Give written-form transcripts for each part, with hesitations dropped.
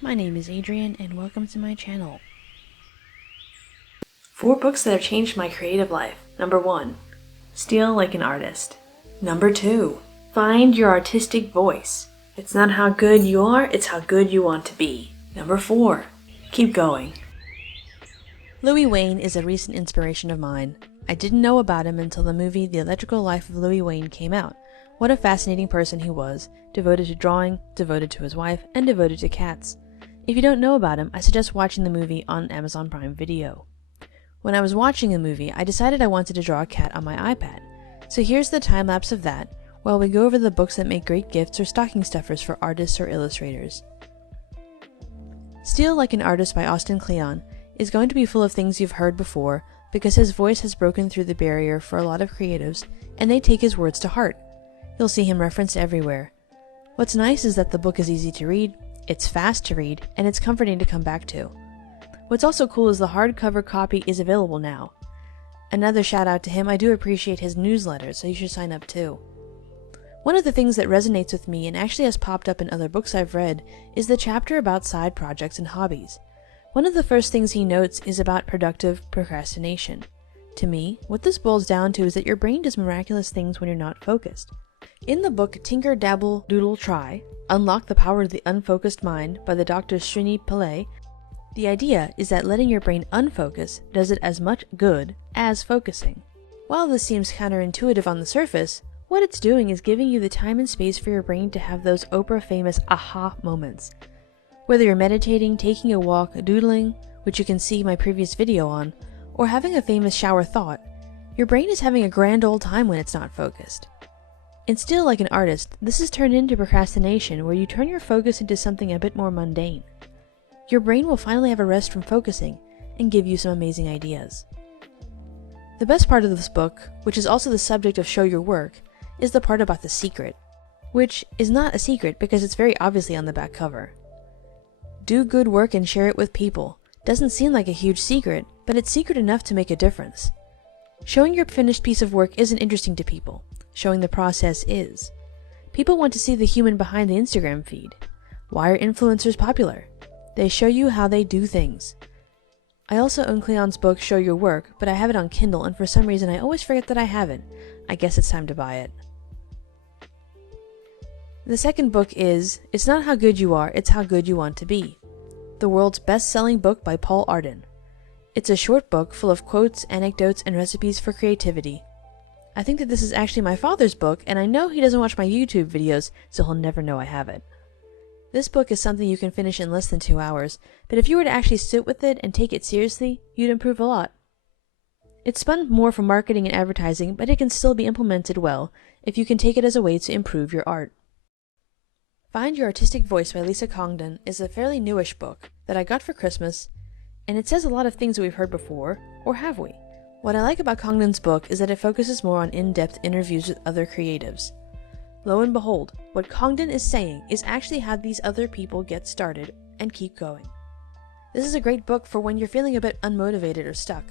My name is Adrienne and welcome to my channel. 4 books that have changed my creative life. Number 1. Steal Like an Artist. Number 2. Find Your Artistic Voice. It's not how good you are, it's how good you want to be. Number 4. Keep Going. Louis Wain is a recent inspiration of mine. I didn't know about him until the movie The Electrical Life of Louis Wain came out. What a fascinating person he was, devoted to drawing, devoted to his wife, and devoted to cats. If you don't know about him, I suggest watching the movie on Amazon Prime Video. When I was watching the movie, I decided I wanted to draw a cat on my iPad. So here's the time-lapse of that, while we go over the books that make great gifts or stocking stuffers for artists or illustrators. Steal Like an Artist by Austin Kleon is going to be full of things you've heard before because his voice has broken through the barrier for a lot of creatives, and they take his words to heart. You'll see him referenced everywhere. What's nice is that the book is easy to read, it's fast to read, and it's comforting to come back to. What's also cool is the hardcover copy is available now. Another shout out to him, I do appreciate his newsletter, so you should sign up too. One of the things that resonates with me and actually has popped up in other books I've read is the chapter about side projects and hobbies. One of the first things he notes is about productive procrastination. To me, what this boils down to is that your brain does miraculous things when you're not focused. In the book Tinker, Dabble, Doodle, Try, Unlock the Power of the Unfocused Mind by the Dr. Srini Pillai, the idea is that letting your brain unfocus does it as much good as focusing. While this seems counterintuitive on the surface, what it's doing is giving you the time and space for your brain to have those Oprah famous aha moments. Whether you're meditating, taking a walk, doodling, which you can see my previous video on, or having a famous shower thought, your brain is having a grand old time when it's not focused. In Steal Like an Artist, this is turned into procrastination where you turn your focus into something a bit more mundane. Your brain will finally have a rest from focusing and give you some amazing ideas. The best part of this book, which is also the subject of Show Your Work, is the part about the secret, which is not a secret because it's very obviously on the back cover. Do good work and share it with people. Doesn't seem like a huge secret, but it's secret enough to make a difference. Showing your finished piece of work isn't interesting to people. Showing the process is. People want to see the human behind the Instagram feed. Why are influencers popular? They show you how they do things. I also own Kleon's book Show Your Work, but I have it on Kindle and for some reason I always forget that I have it. I guess it's time to buy it. The second book is It's Not How Good You Are, It's How Good You Want to Be, the world's best-selling book by Paul Arden. It's a short book full of quotes, anecdotes, and recipes for creativity. I think that this is actually my father's book, and I know he doesn't watch my YouTube videos, so he'll never know I have it. This book is something you can finish in less than 2 hours, but if you were to actually sit with it and take it seriously, you'd improve a lot. It's spun more from marketing and advertising, but it can still be implemented well if you can take it as a way to improve your art. Find Your Artistic Voice by Lisa Congdon is a fairly newish book that I got for Christmas, and it says a lot of things that we've heard before, or have we? What I like about Congdon's book is that it focuses more on in-depth interviews with other creatives. Lo and behold, what Congdon is saying is actually how these other people get started and keep going. This is a great book for when you're feeling a bit unmotivated or stuck.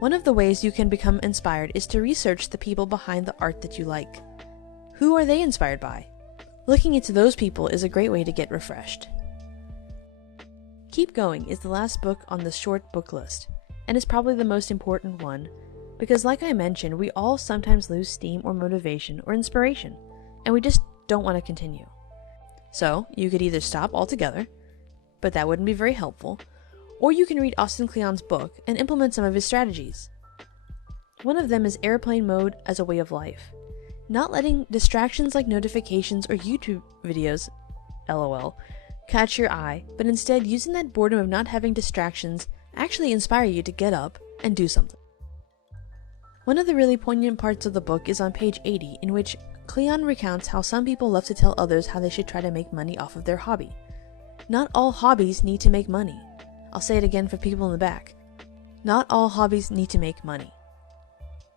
One of the ways you can become inspired is to research the people behind the art that you like. Who are they inspired by? Looking into those people is a great way to get refreshed. Keep Going is the last book on the short book list, and is probably the most important one, because like I mentioned, we all sometimes lose steam or motivation or inspiration, and we just don't want to continue. So, you could either stop altogether, but that wouldn't be very helpful, or you can read Austin Kleon's book and implement some of his strategies. One of them is airplane mode as a way of life. Not letting distractions like notifications or YouTube videos, LOL, catch your eye, but instead using that boredom of not having distractions actually inspire you to get up and do something. One of the really poignant parts of the book is on page 80, in which Kleon recounts how some people love to tell others how they should try to make money off of their hobby. Not all hobbies need to make money. I'll say it again for people in the back. Not all hobbies need to make money.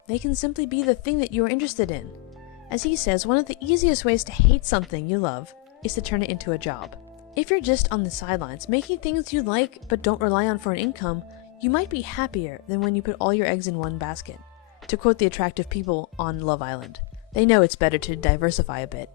They can simply be the thing that you are interested in. As he says, one of the easiest ways to hate something you love is to turn it into a job. If you're just on the sidelines, making things you like but don't rely on for an income, you might be happier than when you put all your eggs in one basket. To quote the attractive people on Love Island, they know it's better to diversify a bit.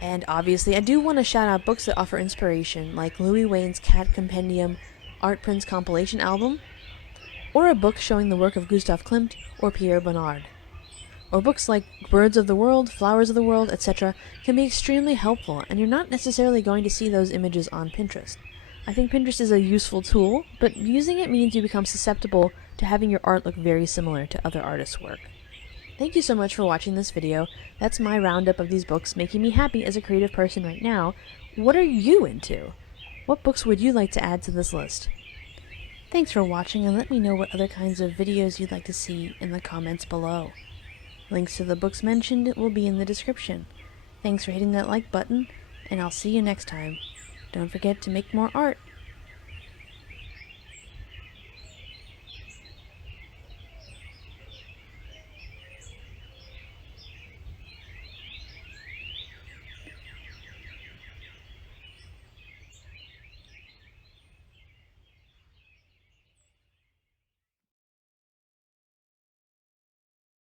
And obviously, I do want to shout out books that offer inspiration, like Louis Wain's Cat Compendium Art Prints compilation album, or a book showing the work of Gustav Klimt or Pierre Bonnard. Or books like Birds of the World, Flowers of the World, etc. can be extremely helpful, and you're not necessarily going to see those images on Pinterest. I think Pinterest is a useful tool, but using it means you become susceptible to having your art look very similar to other artists' work. Thank you so much for watching this video. That's my roundup of these books making me happy as a creative person right now. What are you into? What books would you like to add to this list? Thanks for watching, and let me know what other kinds of videos you'd like to see in the comments below. Links to the books mentioned will be in the description. Thanks for hitting that like button, and I'll see you next time. Don't forget to make more art.